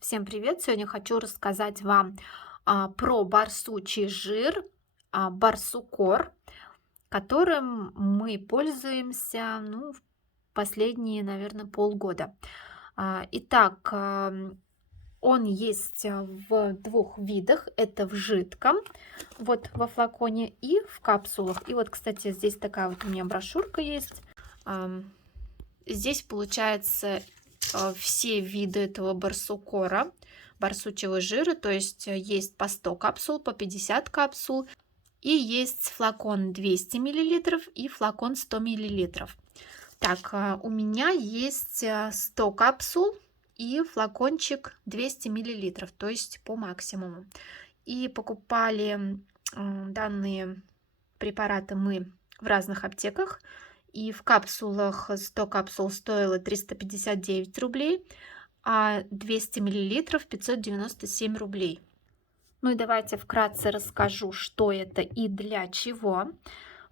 Всем привет! Сегодня хочу рассказать вам про барсучий жир, барсукор, которым мы пользуемся, в последние, наверное, полгода. Итак, он есть в двух видах. Это в жидком, вот во флаконе, и в капсулах. И вот, кстати, здесь такая вот у меня брошюрка есть. Ам, Здесь получается все виды этого барсукора, барсучего жира, то есть есть по 100 капсул, по 50 капсул, и есть флакон 200 миллилитров и флакон 100 миллилитров. Так, у меня есть 100 капсул и флакончик 200 миллилитров, то есть по максимуму. И покупали данные препараты мы в разных аптеках. И в капсулах 100 капсул стоило 359 рублей, а 200 миллилитров 597 рублей. Ну и давайте вкратце расскажу, что это и для чего.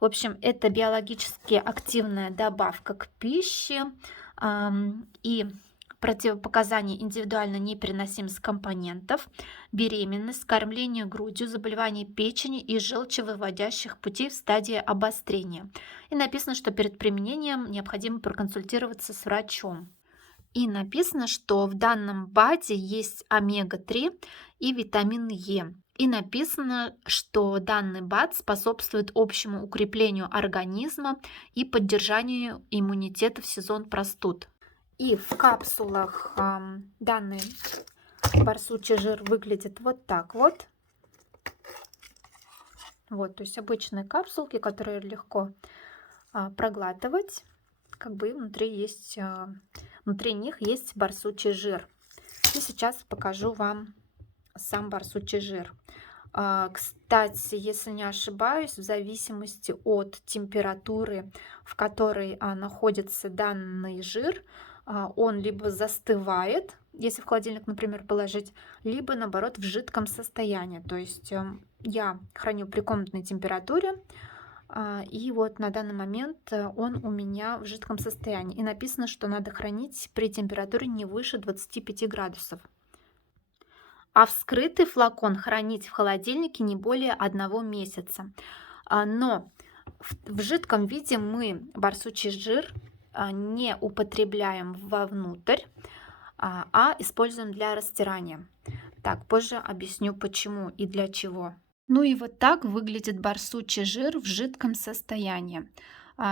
В общем, это биологически активная добавка к пище и противопоказания индивидуально непереносимость компонентов, беременность, кормление грудью, заболевания печени и желчевыводящих путей в стадии обострения. И написано, что перед применением необходимо проконсультироваться с врачом. И написано, что в данном БАДе есть омега-3 и витамин Е. И написано, что данный БАД способствует общему укреплению организма и поддержанию иммунитета в сезон простуд. И в капсулах данный барсучий жир выглядит вот так вот. Вот, то есть обычные капсулки, которые легко проглатывать. Как бы внутри них есть барсучий жир. И сейчас покажу вам сам барсучий жир. Кстати, если не ошибаюсь, в зависимости от температуры, в которой находится данный жир, он либо застывает, если в холодильник, например, положить, либо наоборот в жидком состоянии. То есть я храню при комнатной температуре, и вот на данный момент он у меня в жидком состоянии. И написано, что надо хранить при температуре не выше 25 градусов. А вскрытый флакон хранить в холодильнике не более 1 месяца. Но в жидком виде мы барсучий жир не употребляем вовнутрь, а используем для растирания. Так, позже объясню почему и для чего. Ну и вот так выглядит барсучий жир в жидком состоянии.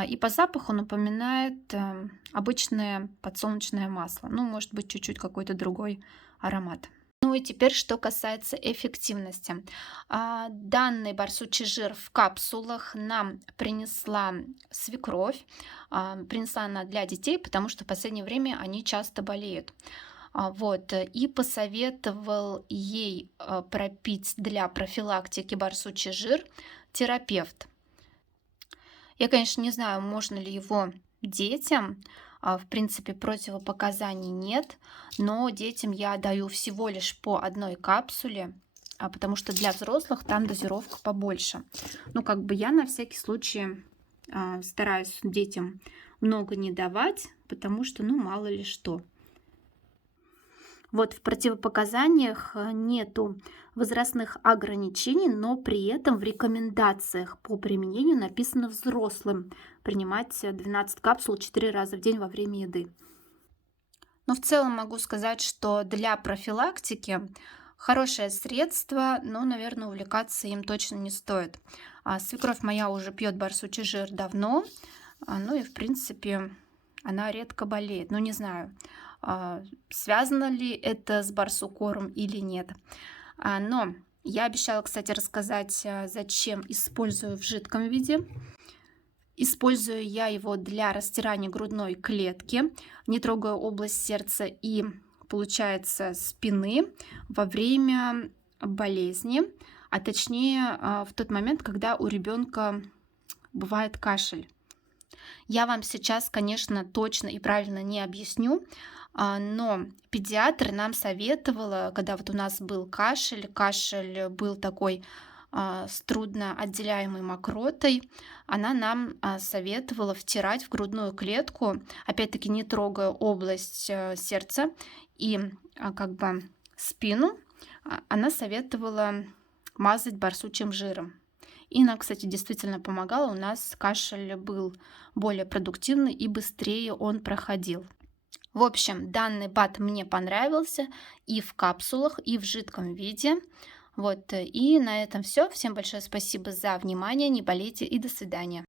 И по запаху напоминает обычное подсолнечное масло. Ну, может быть, чуть-чуть какой-то другой аромат. Ну и теперь, что касается эффективности. Данный барсучий жир в капсулах нам принесла свекровь. Принесла она для детей, потому что в последнее время они часто болеют. Вот, и посоветовал ей пропить для профилактики барсучий жир терапевт. Я, конечно, не знаю, можно ли его детям. В принципе, противопоказаний нет, но детям я даю всего лишь по 1 капсуле, потому что для взрослых там дозировка побольше. Ну, как бы я на всякий случай стараюсь детям много не давать, потому что, ну, мало ли что. Вот в противопоказаниях нету возрастных ограничений, но при этом в рекомендациях по применению написано взрослым принимать 12 капсул 4 раза в день во время еды. Но в целом могу сказать, что для профилактики хорошее средство, но, наверное, увлекаться им точно не стоит. Свекровь моя уже пьет барсучий жир давно, ну и в принципе она редко болеет. Ну не знаю, связано ли это с барсукором или нет. Но я обещала, кстати, рассказать, зачем использую в жидком виде. Использую я его для растирания грудной клетки, не трогая область сердца и, получается, спины во время болезни, а точнее в тот момент, когда у ребенка бывает кашель. Я вам сейчас, конечно, точно и правильно не объясню, но педиатр нам советовала, когда вот у нас был кашель был такой с трудно отделяемой мокротой, она нам советовала втирать в грудную клетку, опять-таки не трогая область сердца, и как бы спину, она советовала мазать барсучим жиром. И она, кстати, действительно помогала. У нас кашель был более продуктивный и быстрее он проходил. В общем, данный БАД мне понравился и в капсулах, и в жидком виде. Вот, и на этом все. Всем большое спасибо за внимание. Не болейте и до свидания.